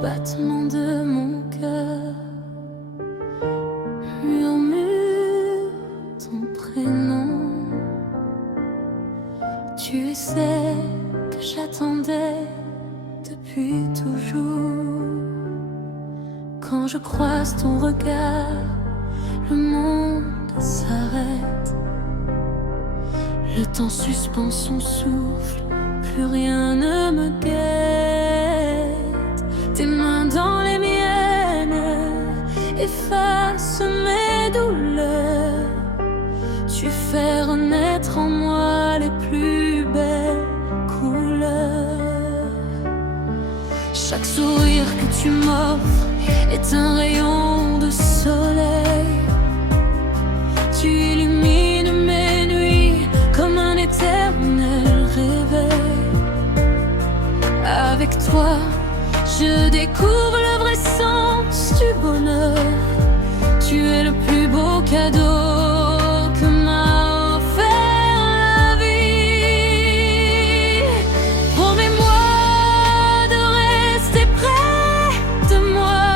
battement de mon cœur murmure ton prénom. Tu es celle que j'attendais depuis toujours. Quand je croise ton regard, le monde s'arrête. Le temps suspend son souffle, plus rien ne me guette. Tes mains dans les miennes effacent mes douleurs. Tu fais renaître en moi les plus belles couleurs. Chaque sourire que tu m'offres est un rayon de soleil. Tu illumines mes nuits comme un éternel réveil. Avec toi, je découvre le vrai sens du bonheur. Tu es le plus beau cadeau que m'a offert la vie. Promets-moi de rester près de moi,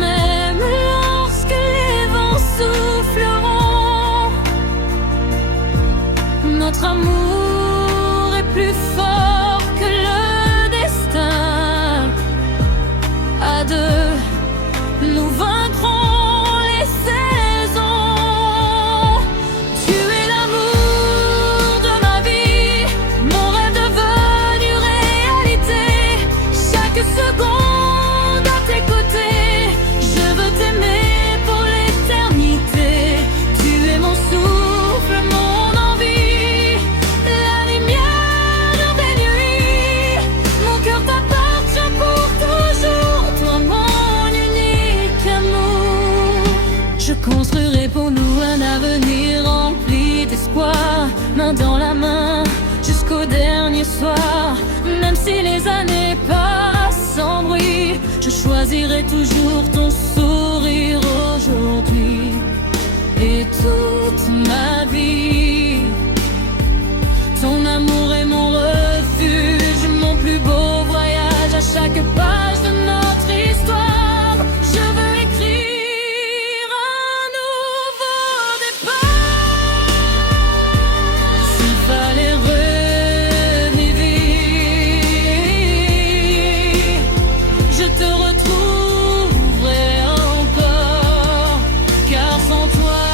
même lorsque les vents souffleront. Notre amour est plus fort que le destin. À deux, nous vaincrons les saisons. Tu es l'amour de ma vie, mon rêve devenu réalité. Chaque seconde à tes côtés, je veux t'aimer pour l'éternité. Tu es mon souffle, mon envie, la lumière des nuits. Mon cœur t'appartient pour toujours, toi mon unique amour. Je construirai pour nous un avenir rempli d'espoir, main dans la main jusqu'au dernier soir. Même si les années passent sans bruit, je choisirai toujours ton sourire aujourd'hui et toute ma vie. Ton amour est mon refuge, mon plus beau voyage. À chaque page de notre histoire, je veux écrire un nouveau départ. S'il fallait revivre, je te retrouverai encore. Car sans toi,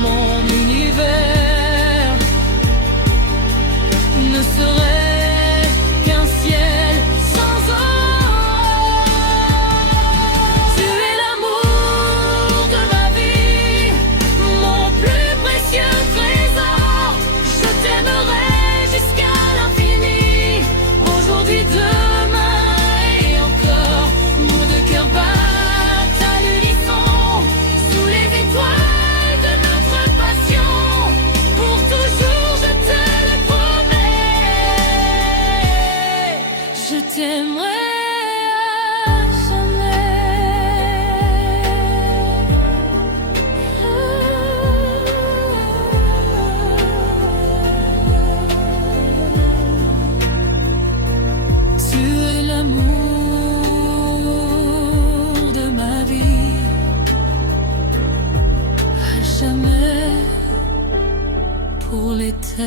mon univers ne serait qu'un ciel sans eau. Tu es l'amour de ma vie, mon plus précieux trésor. Je t'aimerai jusqu'à l'infini, aujourd'hui, demain et encore. Nos deux cœurs battent à l'unisson, sous les étoiles de notre passion. Pour toujours, je te le promets, je t'aimerai à jamais. Tu es l'amour de ma vie, à jamais, pour l'éternité.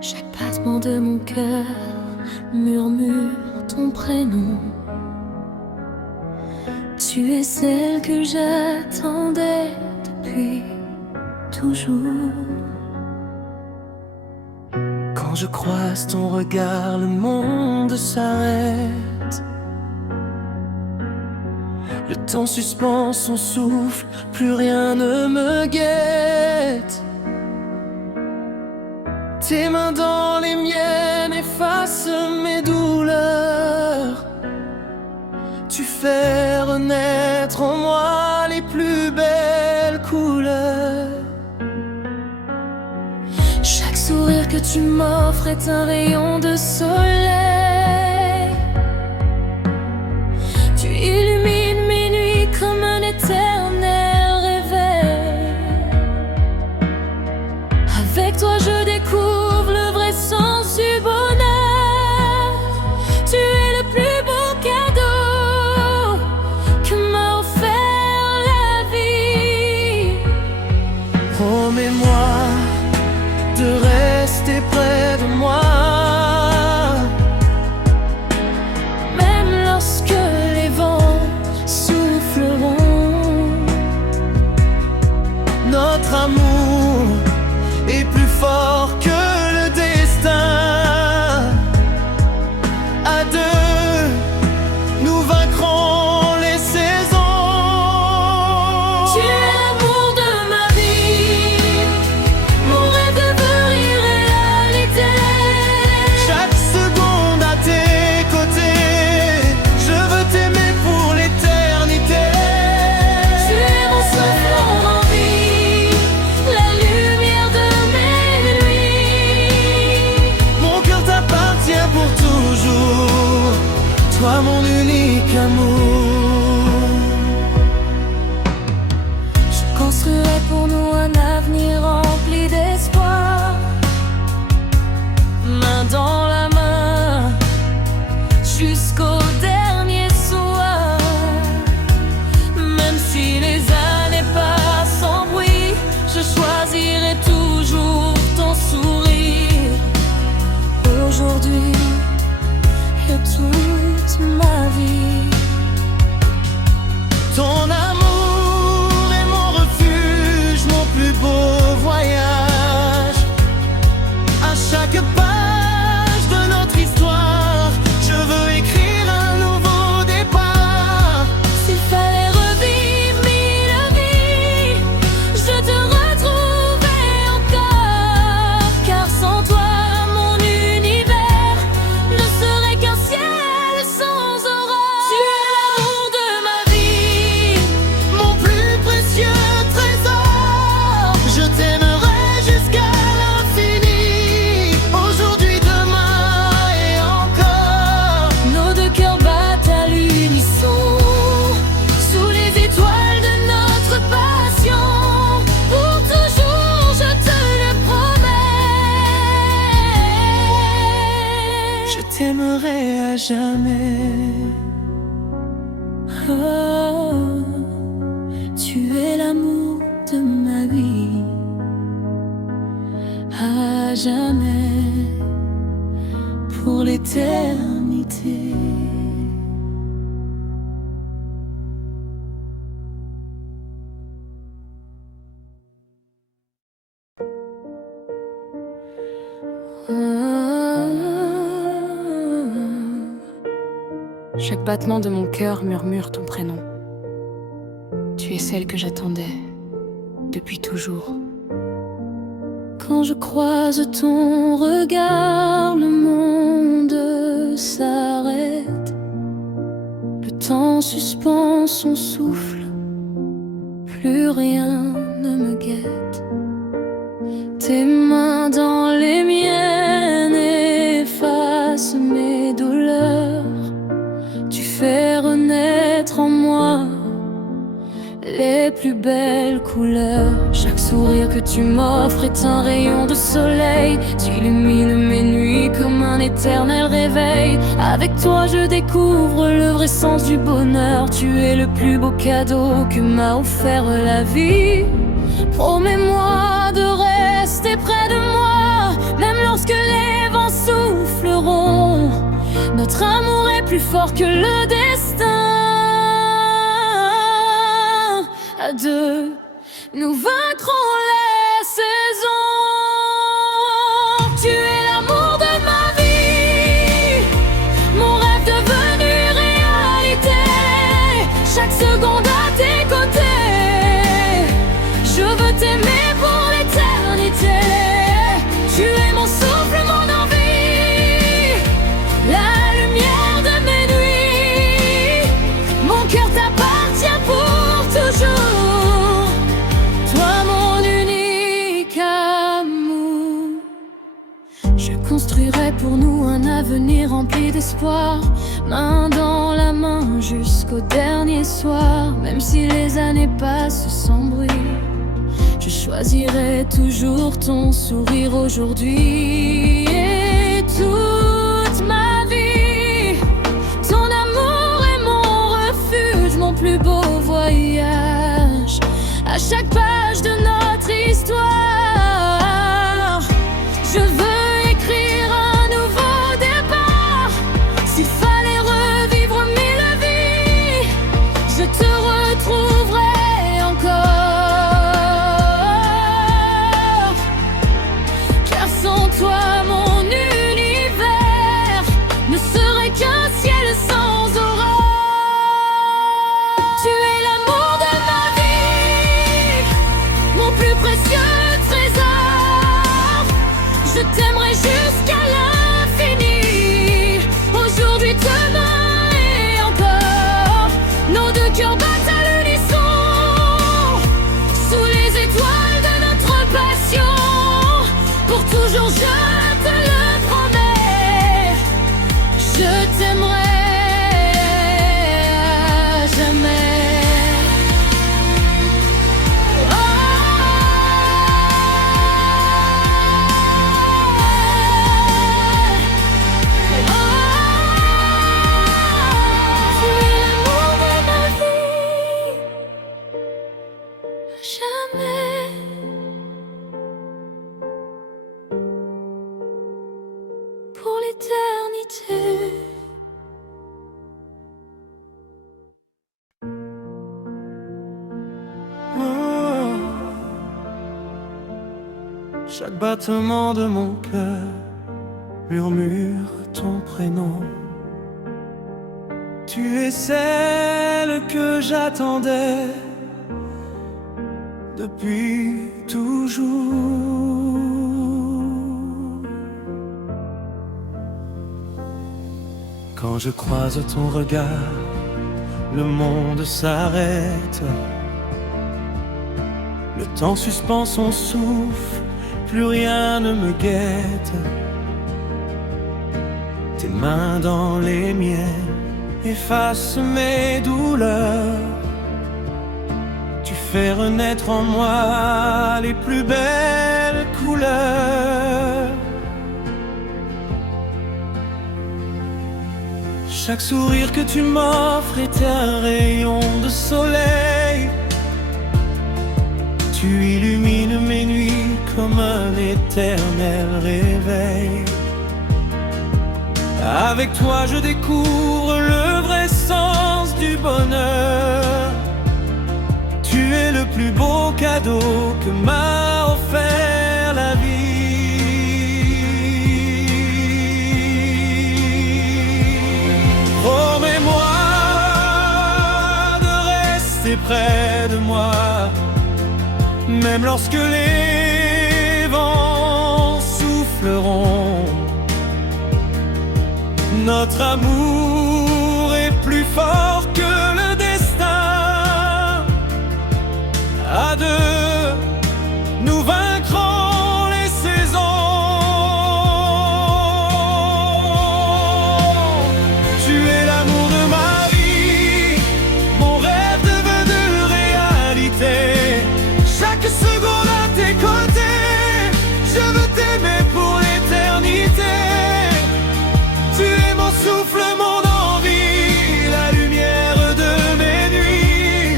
Chaque battement de mon cœur murmure ton prénom. Tu es celle que j'attendais depuis toujours. Quand je croise ton regard, le monde s'arrête. Le temps suspend son souffle, plus rien ne me guette. Tes mains dans les miennes effacent mes douleurs. Tu fais renaître en moi les plus belles couleurs. Chaque sourire que tu m'offres est un rayon de soleil. Tu Promets-moi de rester près de moi, même lorsque les vents souffleront. Notre amour est plus fort que le destin. À deux, nous vaincrons les saisons. Tu es l'amour de ma vie, mon rêve devenir réalité. Chaque seconde à tes côtés, je veux t'aimer pour l'éternité. Tu es mon souffle en vie, la lumière de mes nuits. Mon cœur t'appartient pour toujours, toi mon unique amour. Je construirai pour nous un avenir rempli d'espoir, main dans la main, jusqu'au dernier soir. Même si les années passent sans bruit, je choisirai toujours ton sourire. Aujourd'hui et toute ma vie. Ton amour est mon refuge, mon plus beau voyage. À chaque page de notre histoire, je veux écrire un nouveau départ. S'il fallait revivre mille vies, je te retrouverai encore. Car sans toi, mon univers ne serait qu'un ciel sans aurore. Tu es l'amour de ma vie, Mon plus précieux trésor, je t'aimerai jusqu'à l'infini. Aujourd'hui, demain et encore. nos deux cœurs battent à l'unisson, sous les étoiles de notre passion. Pour toujours, je te le promets. Je t'aimerai à jamais. Oh, tu es l'amour de ma vie, à jamais, pour l'éternité. Chaque battement de mon cœur murmure ton prénom. Tu es celle que j'attendais depuis toujours. Quand je croise ton regard, le monde s'arrête. Le temps suspend son souffle, plus rien ne me guette. Tes mains dans les miennes effacent mes douleurs. Tu fais renaître en moi les plus belles couleurs. Chaque sourire que tu m'offres est un rayon de soleil. Tu illumines mes nuits comme un éternel réveil. Avec toi je découvre le vrai sens du bonheur. Tu es le plus beau cadeau que m'a offert la vie. Promets-moi de rester près de moi, même lorsque les vents souffleront. Notre amour est plus fort que le destin. À deux, nous vaincrons les saisons. Tu es l'amour de ma vie, mon rêve devenu réalité. Chaque seconde à tes côtés, je veux t'aimer pour l'éternité. Tu es mon souffle, mon envie, la lumière de mes nuits. Mon cœur t'appartient pour toujours, toi mon unique amour. Je construirai pour nous un avenir rempli d'espoir, main dans la main jusqu'au dernier soir. Même si les années passent sans bruit, je choisirai toujours ton sourire aujourd'hui et toute ma vie. Ton amour est mon refuge, mon plus beau voyage. À chaque page de notre histoire, Chaque battement de mon cœur murmure ton prénom. Tu es celle que j'attendais depuis toujours. Quand je croise ton regard, le monde s'arrête. Le temps suspend son souffle, plus rien ne me guette. Tes mains dans les miennes effacent mes douleurs. Tu fais renaître en moi les plus belles couleurs. Chaque sourire que tu m'offres est un rayon de soleil. Tu illumines mes nuits comme un éternel réveil. Avec toi je découvre le vrai sens du bonheur. Tu es le plus beau cadeau que m'a offert la vie. Promets-moi de rester près de moi, même lorsque les vents souffleront. Notre amour est plus fort que le destin. À deux, nous vaincrons les saisons. Tu es l'amour de ma vie, mon rêve devenu réalité. Chaque seconde à tes côtés, je veux t'aimer pour l'éternité. Tu es mon souffle, mon envie, la lumière de mes nuits.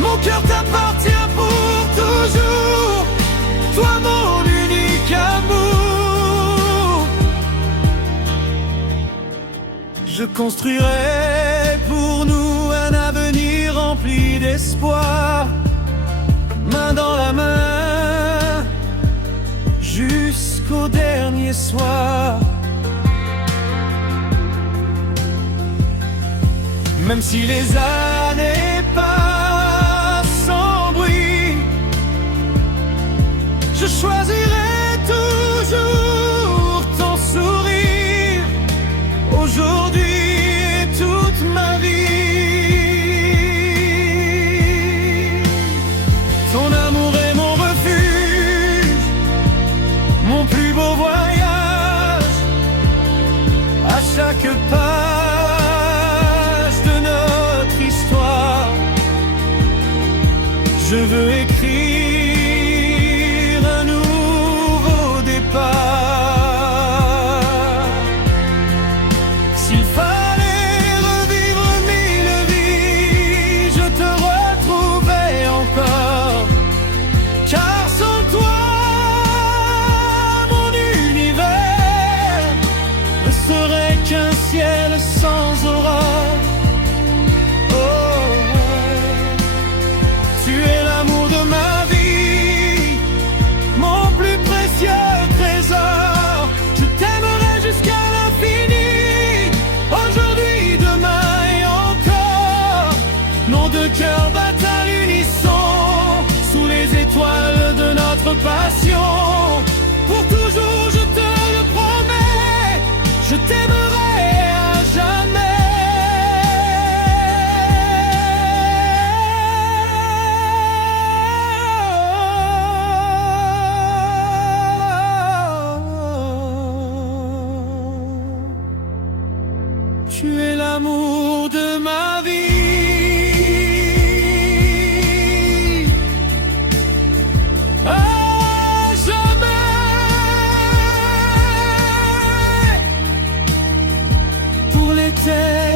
Mon cœur t'appartient pour toujours, toi mon unique amour. Je construirai pour nous un avenir rempli d'espoir, main dans la main, jusqu'au dernier soir. Même si les années passent sans bruit, je choisirai toujours ton sourire, aujourd'hui et toute ma vie. Ton amour est mon refuge, mon plus beau voyage. À chaque page de notre histoire, je veux écrire un nouveau départ. S'il fallait revivre 1000 vies, je te retrouverai encore. Car sans toi, mon univers ne serait qu'un ciel sans aurore. Oh, tu es l'amour de ma vie, mon plus précieux trésor. Je t'aimerai jusqu'à l'infini, aujourd'hui, demain et encore. Nos deux cœurs battent à l'unisson, sous les étoiles de notre passion. Pour toujours, je te le promets, je t'aimerai à jamais. Tu es l'amour de ma vie, à jamais, pour l'éternité.